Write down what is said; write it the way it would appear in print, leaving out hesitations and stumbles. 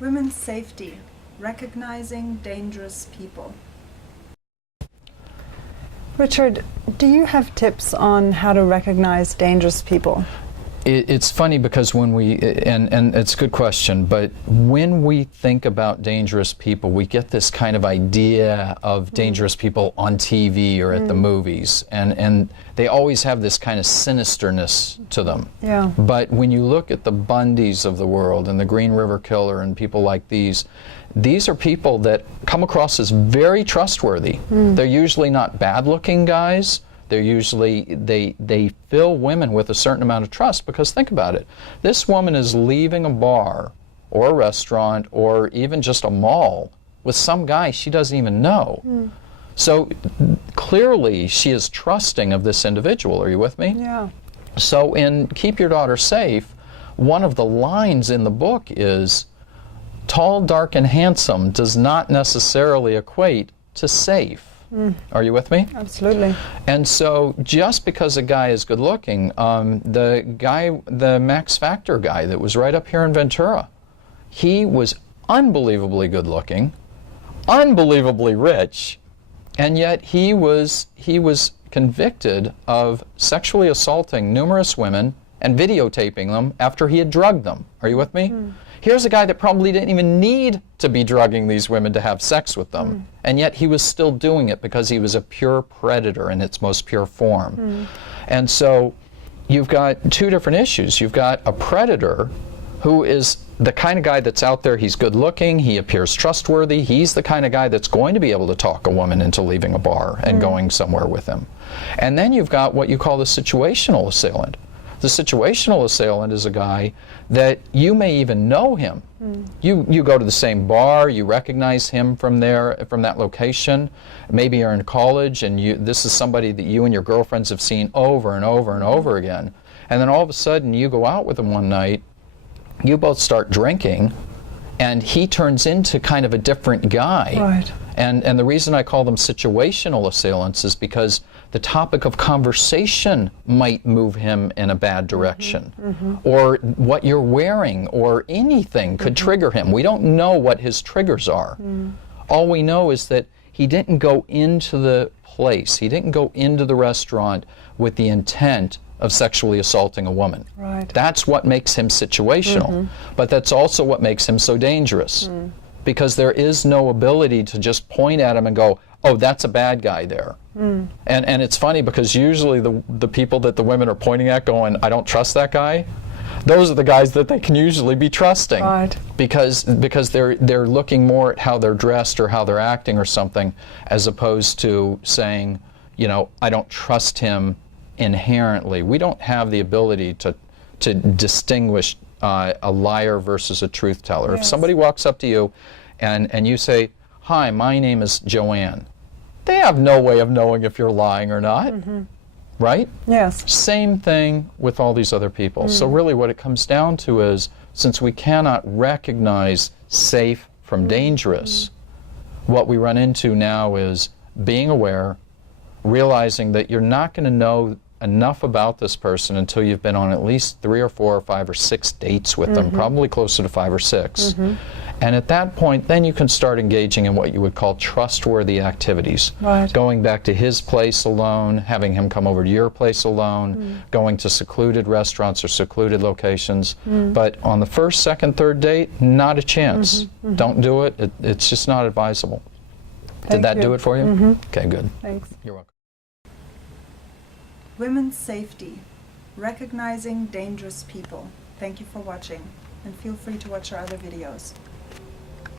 Women's safety, recognizing dangerous people. Richard, do you have tips on how to recognize dangerous people? It's funny because when we, and it's a good question, but when we think about dangerous people, we get this kind of idea of dangerous people on TV or at the movies, and they always have this kind of sinisterness to them. Yeah. But when you look at the Bundys of the world and the Green River Killer and people like these are people that come across as very trustworthy. They're usually not bad-looking guys. They're usually, they fill women with a certain amount of trust, because think about it. This woman is leaving a bar or a restaurant or even just a mall with some guy she doesn't even know. So clearly she is trusting of this individual. Are you with me? Yeah. So in Keep Your Daughter Safe, one of the lines in the book is, tall, dark, and handsome does not necessarily equate to safe. Are you with me? Absolutely. And so just because a guy is good looking, the Max Factor guy that was right up here in Ventura, he was unbelievably good looking, unbelievably rich, and yet he was convicted of sexually assaulting numerous women and videotaping them after he had drugged them. Are you with me? Here's a guy that probably didn't even need to be drugging these women to have sex with them, and yet he was still doing it because he was a pure predator in its most pure form. And so you've got two different issues. You've got a predator who is the kind of guy that's out there. He's good looking, he appears trustworthy, he's the kind of guy that's going to be able to talk a woman into leaving a bar and going somewhere with him. And then you've got what you call the situational assailant. The situational assailant is a guy that you may even know him. You go to the same bar, you recognize him from that location. Maybe you're in college and this is somebody that you and your girlfriends have seen over and over and over again. And then all of a sudden you go out with him one night, you both start drinking, and he turns into kind of a different guy. Right. And the reason I call them situational assailants is because the topic of conversation might move him in a bad direction. Or what you're wearing or anything could trigger him. We don't know what his triggers are. All we know is that he didn't go into the place, he didn't go into the restaurant with the intent of sexually assaulting a woman. Right. That's what makes him situational. But that's also what makes him so dangerous. Because there is no ability to just point at him and go, oh, that's a bad guy there. And it's funny because usually the people that the women are pointing at going, I don't trust that guy, those are the guys that they can usually be trusting. Right. Because they're looking more at how they're dressed or how they're acting or something, as opposed to saying, you know, I don't trust him inherently. We don't have the ability to distinguish a liar versus a truth teller. Yes. If somebody walks up to you and you say, hi, my name is Joanne, they have no way of knowing if you're lying or not, right? Yes. Same thing with all these other people. So really what it comes down to is, since we cannot recognize safe from dangerous, what we run into now is being aware, realizing that you're not going to know enough about this person until you've been on at least 3 or 4 or 5 or 6 dates with them, probably closer to 5 or 6. And at that point, then you can start engaging in what you would call trustworthy activities. Right. Going back to his place alone, having him come over to your place alone, going to secluded restaurants or secluded locations. But on the first, second, third date, not a chance. Don't do it. It's just not advisable. Did that do it for you? Okay, good. Thanks. You're welcome. Women's safety, recognizing dangerous people. Thank you for watching, and feel free to watch our other videos.